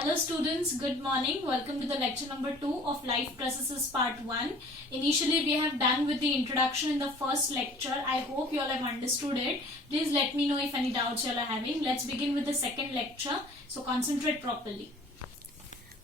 Hello students, good morning. Welcome to the lecture number 2 of Life Processes part 1. Initially we have done with the introduction in the first lecture. I hope you all have understood it. Please let me know if any doubts you all are having. Let's begin with the second lecture. So concentrate properly.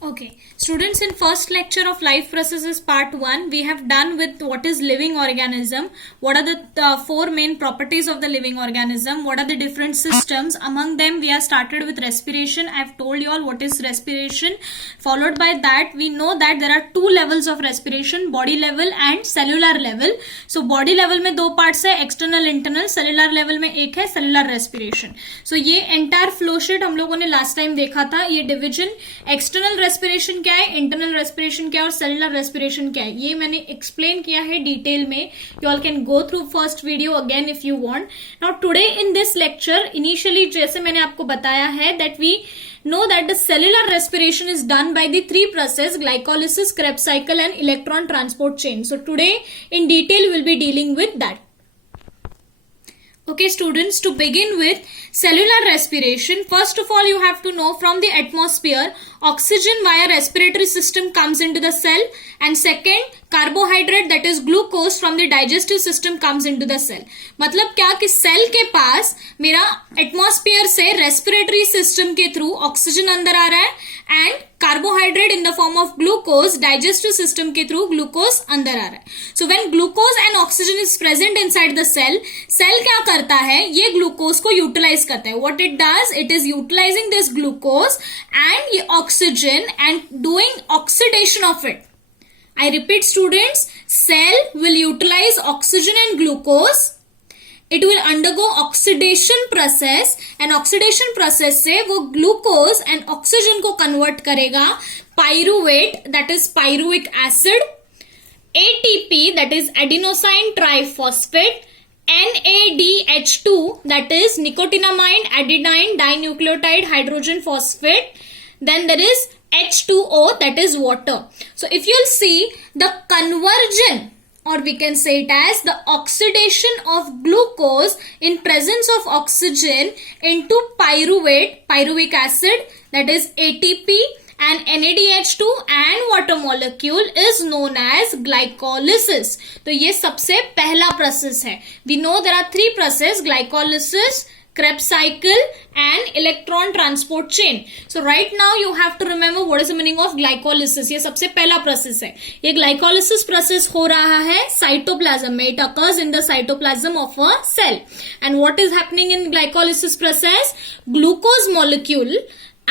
Okay, students, in first lecture of Life Processes part 1, we have done with what is living organism, what are the four main properties of the living organism, what are the different systems. Among them we have started with respiration. I have told you all what is respiration. Followed by that we know that there are two levels of respiration, body level and cellular level. So body level में दो parts है, external internal, cellular level में एक है cellular respiration. So ये entire flow sheet हम लोगों ने last time देखा था. ये division external रेस्पिरेशन क्या है, इंटरनल रेस्पिरेशन क्या है और सेलुलर रेस्पिरेशन क्या है, ये मैंने एक्सप्लेन किया है डिटेल में. You all can go through first video again if you want. Now today in this lecture initially जैसे मैंने आपको बताया है that we know that the cellular respiration is done by the three process: glycolysis, Krebs cycle and electron transport chain. So today in detail we'll be dealing with that. Okay students, to begin with cellular respiration, first of all you have to know from the atmosphere oxygen via respiratory system comes into the cell, and second carbohydrate that is glucose from the digestive system comes into the cell. मतलब क्या कि cell के पास मेरा atmosphere से respiratory system के through oxygen अंदर आ रहा है and carbohydrate in the form of glucose digestive system के थ्रू ग्लूकोज अंदर आ रहा है. So when glucose and oxygen is present inside the cell, cell क्या करता है, ये ग्लूकोज को यूटिलाइज करता है. What it does, it is utilising this glucose and ये oxygen and doing oxidation of it. I repeat students, cell will utilize oxygen and glucose. It will undergo oxidation process and oxidation process से वो glucose and oxygen को convert करेगा pyruvate that is pyruvic acid, ATP that is adenosine triphosphate, NADH2 that is nicotinamide adenine dinucleotide hydrogen phosphate, then there is H2O that is water. So if you'll see the conversion, or we can say it as the oxidation of glucose in presence of oxygen into pyruvate, pyruvic acid that is ATP and NADH2 and water molecule is known as glycolysis. तो ये सबसे पहला process है. We know there are three process: glycolysis, Krebs cycle and electron transport chain. So right now you have to remember what is the meaning of glycolysis. ये सबसे पहला process है. ये glycolysis process हो रहा है cytoplasm में. It occurs in the cytoplasm of a cell. And what is happening in glycolysis process? Glucose molecule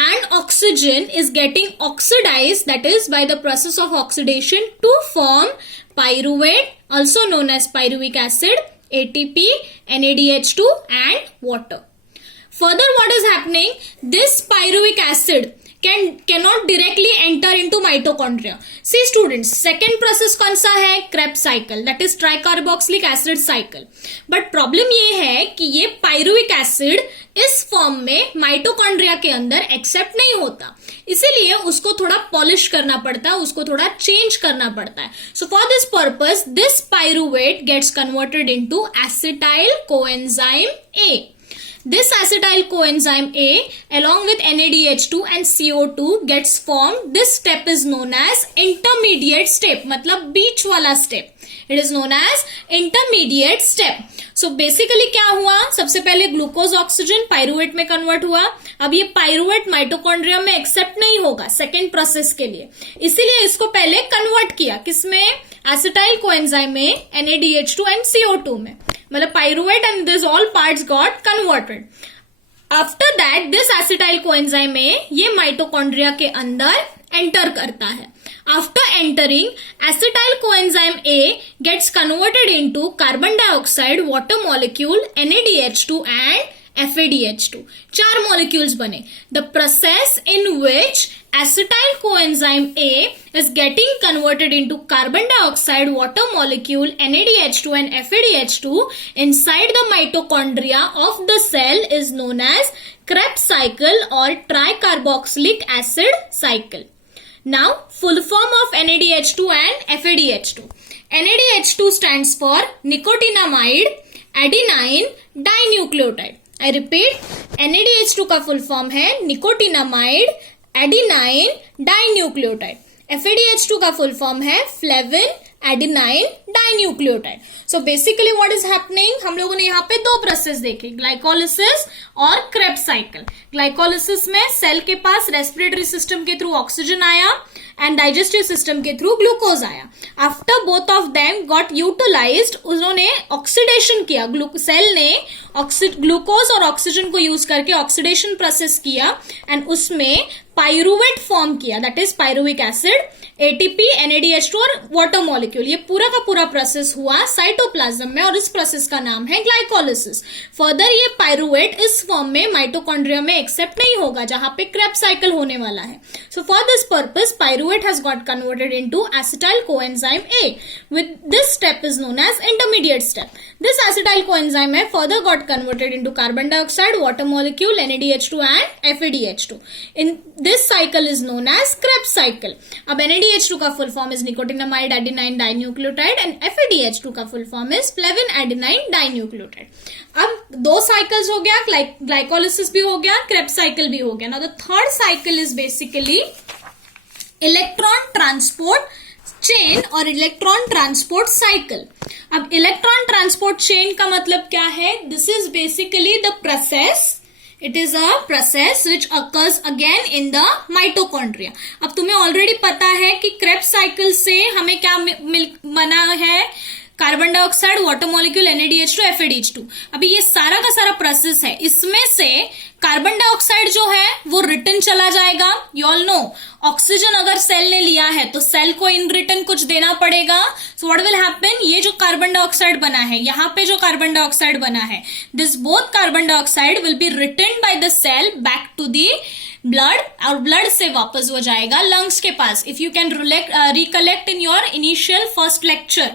and oxygen is getting oxidized, that is by the process of oxidation, to form pyruvate, also known as pyruvic acid, ATP, NADH2 and water. Further, what is happening? This pyruvic acid cannot directly enter into mitochondria. See students, second process कौन सा है? Krebs cycle, that is tricarboxylic acid cycle. But problem ये है कि ये pyruvic acid इस form में mitochondria के अंदर एक्सेप्ट नहीं होता, इसीलिए उसको थोड़ा पॉलिश करना पड़ता है, उसको थोड़ा चेंज करना पड़ता है. So for this purpose this pyruvate gets converted into acetyl coenzyme A. This acetyl coenzyme A along with NADH2 and CO2 gets formed. This step is known as intermediate step, मतलब बीच वाला step. It is known as intermediate step. So basically क्या हुआ, सबसे पहले glucose oxygen pyruvate में convert हुआ. अब ये पाइरुवेट माइटोकॉन्ड्रिया में एक्सेप्ट नहीं होगा सेकेंड प्रोसेस के लिए, इसीलिए इसको पहले कन्वर्ट किया किसमें, एसिटाइल कोएंजाइम में, NADH2 and CO2 में. मतलब pyruvate and this all parts got converted. After that this acetyl coenzyme A ये माइटोकॉन्ड्रिया के अंदर एंटर करता है. After entering, acetyl coenzyme A gets converted into carbon dioxide, water molecule, NADH2 and FADH2. चार molecules बने. The process in which acetyl coenzyme A is getting converted into carbon dioxide, water molecule, NADH2 and FADH2 inside the mitochondria of the cell is known as Krebs cycle or tricarboxylic acid cycle. Now full form of NADH2 and FADH2. NADH2 stands for nicotinamide adenine dinucleotide. I repeat, NADH2 का full form है nicotinamide adenine dinucleotide. FADH2 का full form है flavin adenine dinucleotide. So basically what is happening, हम लोगों ने यहाँ पे दो प्रोसेस देखे, ग्लाइकोलिसिस और क्रेब्स साइकिल। ग्लाइकोलिसिस में सेल के पास रेस्पिरेटरी सिस्टम के थ्रू ऑक्सीजन आया एंड डाइजेस्टिव सिस्टम के थ्रू ग्लूकोज आया। After both of them got utilised, उन्होंने ऑक्सीडेशन किया, सेल ने ग्लूकोज और ऑक्सीजन को यूज करके ऑक्सीडेशन प्रोसेस किया एंड उसमें पाइरुवेट फॉर्म किया, that is pyruvic acid, ATP, NADH2 और वाटर मॉलिक्यूल। ये पूरा का पूरा प्रोसेस हुआ साइटोप्लाज्म में और इस प्रोसेस का नाम है ग्लाइकोलिसिस। फर्दर ये पाइरुवेट इस फॉर्म में माइटोकॉन्ड्रिया में एक्सेप्ट नहीं होगा जहां पे क्रेब्स साइकिल होने वाला है। So for this purpose pyruvate has got converted into acetyl coenzyme A. With this step is known as intermediate step. This acetyl coenzyme है further got converted into carbon dioxide, water molecule, NADH2 and FADH2. In this cycle is known as Krebs cycle. अब NADH2 का full form is nicotinamide adenine dinucleotide and FADH2 का full form is flavin adenine dinucleotide. अब दो cycles हो गया, glycolysis भी हो गया, Krebs cycle भी हो गया. Now the third cycle is basically electron transport chain और इलेक्ट्रॉन ट्रांसपोर्ट साइकिल। अब इलेक्ट्रॉन ट्रांसपोर्ट चेन का मतलब क्या है, this is basically the process, it is a process which occurs again in the mitochondria. अब तुम्हें ऑलरेडी पता है कि क्रेब्स साइकिल से हमें क्या बना है, carbon dioxide, water molecule, NADH2, FADH2। अभी ये सारा का सारा प्रोसेस है, इसमें से कार्बन डाइऑक्साइड जो है वो रिटर्न चला जाएगा। यू ऑल नो ऑक्सीजन अगर सेल ने लिया है तो सेल को इन रिटर्न कुछ देना पड़ेगा। सो व्हाट विल हैपन, ये जो कार्बन डाइऑक्साइड बना है, यहाँ पे जो कार्बन डाइऑक्साइड बना है, this both carbon dioxide will be return by the cell back to the blood और ब्लड से वापस हो जाएगा लंग्स के पास। If you can recollect in your initial first lecture,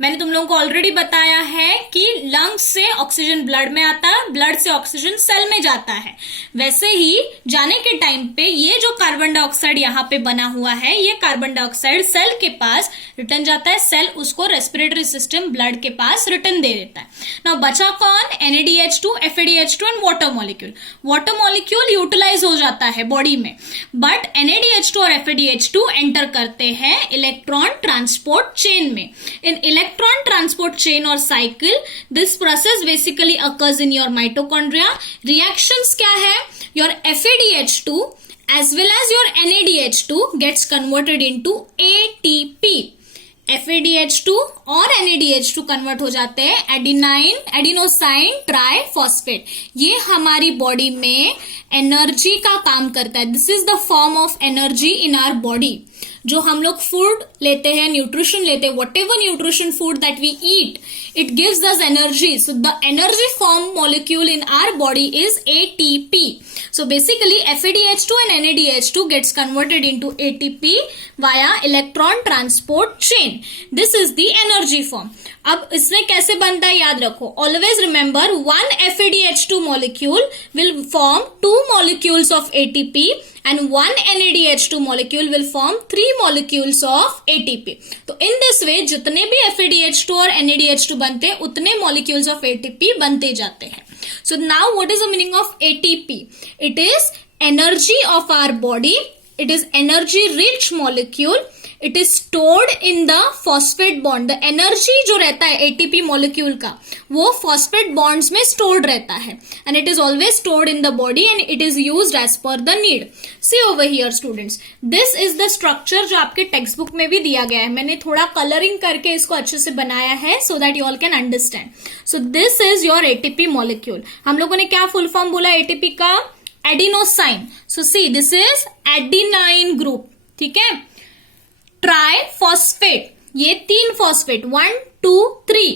मैंने तुम लोगों को ऑलरेडी बताया है कि लंग्स से ऑक्सीजन ब्लड में आता है, ब्लड से ऑक्सीजन सेल में जाता है। वैसे ही जाने के टाइम पे ये जो कार्बन डाइऑक्साइड यहाँ पे बना हुआ है, ये कार्बन डाइऑक्साइड सेल के पास रिटर्न जाता है, सेल उसको रेस्पिरेटरी सिस्टम ब्लड के पास रिटर्न दे देता है। नाउ बचा कौन, NADH2, FADH2 and water molecule. Water molecule utilise हो जाता है बॉडी में, बट NADH2 और FADH2 एंटर करते हैं इलेक्ट्रॉन ट्रांसपोर्ट चेन में। इन इलेक्ट्रॉन ट्रांसपोर्ट चेन और cycle, this process basically occurs in your mitochondria. Reactions क्या है, your FADH2 as well as your NADH2 gets converted into ATP. FADH2 और NADH2 convert हो जाते हैं एडिनोसाइन ट्राइफॉस्फेट। ये हमारी बॉडी में एनर्जी का काम करता है। This is the form of energy in our body. जो हम लोग फूड लेते हैं, न्यूट्रिशन लेते हैं, whatever nutrition food that we eat, it gives us energy. So the energy form molecule in our body is ATP. So basically FADH2 and NADH2 gets converted into ATP via electron transport chain. This is the energy form. अब इसमें कैसे बनता है याद रखो, always remember one FADH2 molecule will form 2 molecules of ATP and one NADH2 molecule will form 3 molecules of ATP. तो in this way जितने भी FADH2 और NADH2 बनते हैं उतने molecules of ATP बनते जाते हैं. So now what is the meaning of ATP? It is energy of our body. It is energy rich molecule. It is stored in the phosphate bond. The energy जो रहता है ATP molecule का वो phosphate bonds में stored रहता है and it is always stored in the body and it is used as per the need. See over here students, this is the structure जो आपके टेक्स्ट बुक में भी दिया गया है. मैंने थोड़ा कलरिंग करके इसको अच्छे से बनाया है so that you all can understand. So this is your ATP molecule. हम लोगों ने क्या फुल फॉर्म बोला ATP का, adenosine. So see this is adenine group, ठीक है. ट्राइफॉस्फेट, ये 3 phosphate 1 2 3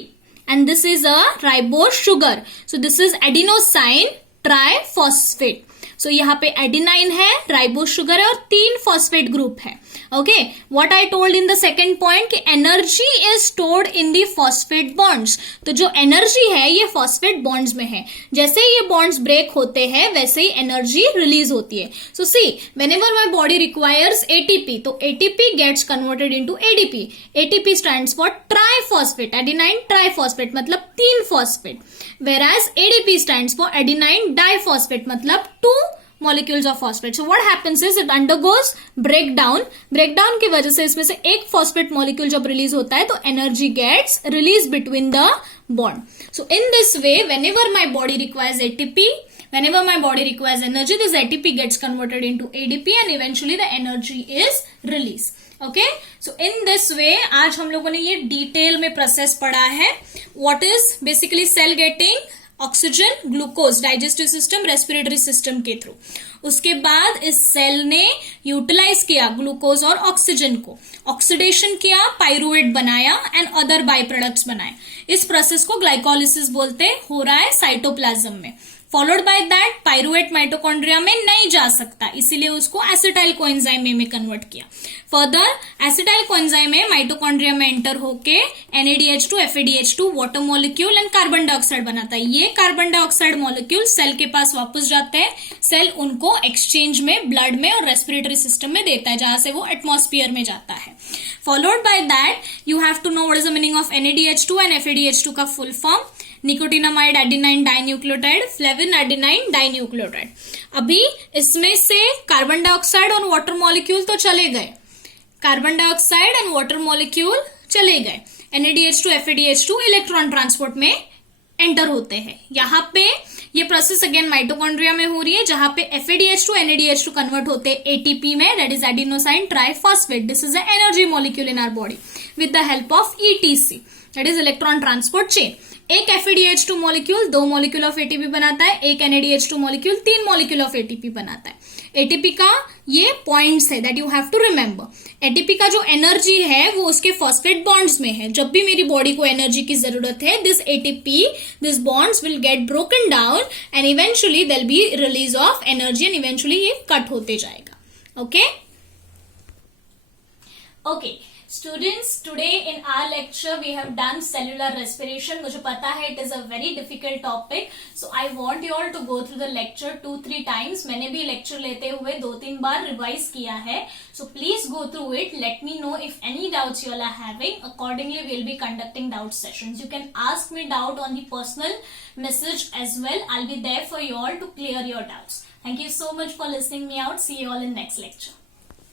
and this is a ribose sugar. So this is adenosine triphosphate. So यहाँ पे एडिनाइन है, राइबोस शुगर है और 3 फॉस्फेट ग्रुप है. Okay, what I told in the second point कि energy is stored in the phosphate bonds. तो जो energy है ये फॉस्फेट बॉन्ड्स में है. जैसे ही ये बॉन्ड्स ब्रेक होते हैं वैसे ही एनर्जी रिलीज होती है. So see, whenever my body requires ATP, तो ATP gets converted into ADP. ATP stands for triphosphate, adenine triphosphate मतलब 3 phosphate. Whereas ADP stands for adenine diphosphate मतलब 2 molecules of phosphate. So what happens is it undergoes breakdown. breakdown की वजह से इसमें से एक phosphate molecule जब release होता है तो energy gets released between the bond. So in this way, whenever my body requires ATP, whenever my body requires energy, this ATP gets converted into ADP and eventually the energy is released. Okay, so in this way आज हम लोगों ने ये detail में process पढ़ा है. What is basically cell getting oxygen, glucose digestive system, respiratory system के through. उसके बाद इस सेल ने यूटिलाइज किया ग्लूकोज और ऑक्सीजन को, ऑक्सीडेशन किया, पाइरुवेट बनाया एंड अदर बाय प्रोडक्ट्स बनाए. इस प्रोसेस को ग्लाइकोलिसिस बोलते हो रहा है साइटोप्लाज्म में. Followed by that pyruvate mitochondria में नहीं जा सकता, इसीलिए उसको एसिटाइल कोएंजाइम में कन्वर्ट किया. फर्दर एसिटाइल कोएंजाइम में माइटोकॉन्ड्रिया में एंटर होके NADH2 FADH2 water molecule and carbon dioxide बनाता है. ये कार्बन डाइऑक्साइड मॉलिक्यूल सेल के पास वापस जाते हैं. सेल उनको एक्सचेंज में ब्लड में और रेस्पिरेटरी सिस्टम में देता है, जहां से वो एटमॉस्फेयर में जाता है. Followed by that you have to know what is the meaning of NADH2 and FADH2 का full form. Nicotinamide adenine dinucleotide, flavin adenine dinucleotide. अभी इसमें से कार्बन डाइऑक्साइड और वाटर मॉलिक्यूल तो चले गए, carbon dioxide and water molecule चले गए. NADH2 FADH2 इलेक्ट्रॉन ट्रांसपोर्ट में एंटर होते हैं. यहाँ पे ये प्रोसेस अगेन माइटोकॉन्ड्रिया में हो रही है, जहां पे FADH2 NADH2 कन्वर्ट होते हैं ATP में, that is adenosine triphosphate. This is a energy molecule in our body with the help of ETC, that is electron transport chain. एक FADH2 molecule 2 molecule of ATP बनाता है, एक NADH2 molecule 3 molecule of ATP बनाता है. ATP का ये points है that you have to remember. ATP का जो एनर्जी है वो उसके फॉस्फेट बॉन्ड्स में है. जब भी मेरी बॉडी को एनर्जी की जरूरत है, this ATP, this bonds will get broken down and eventually there will be release of energy and eventually ये कट होते जाएगा. Okay okay students, today in our lecture we have done cellular respiration. मुझे पता है it is a very difficult topic, so I want you all to go through the lecture 2-3 times. मैंने भी lecture लेते हुए 2-3 बार revise किया है, so please go through it. Let me know if any doubts you all are having. Accordingly we will be conducting doubt sessions. You can ask me doubt on the personal message as well. I'll be there for you all to clear your doubts. Thank you so much for listening me out. See you all in next lecture.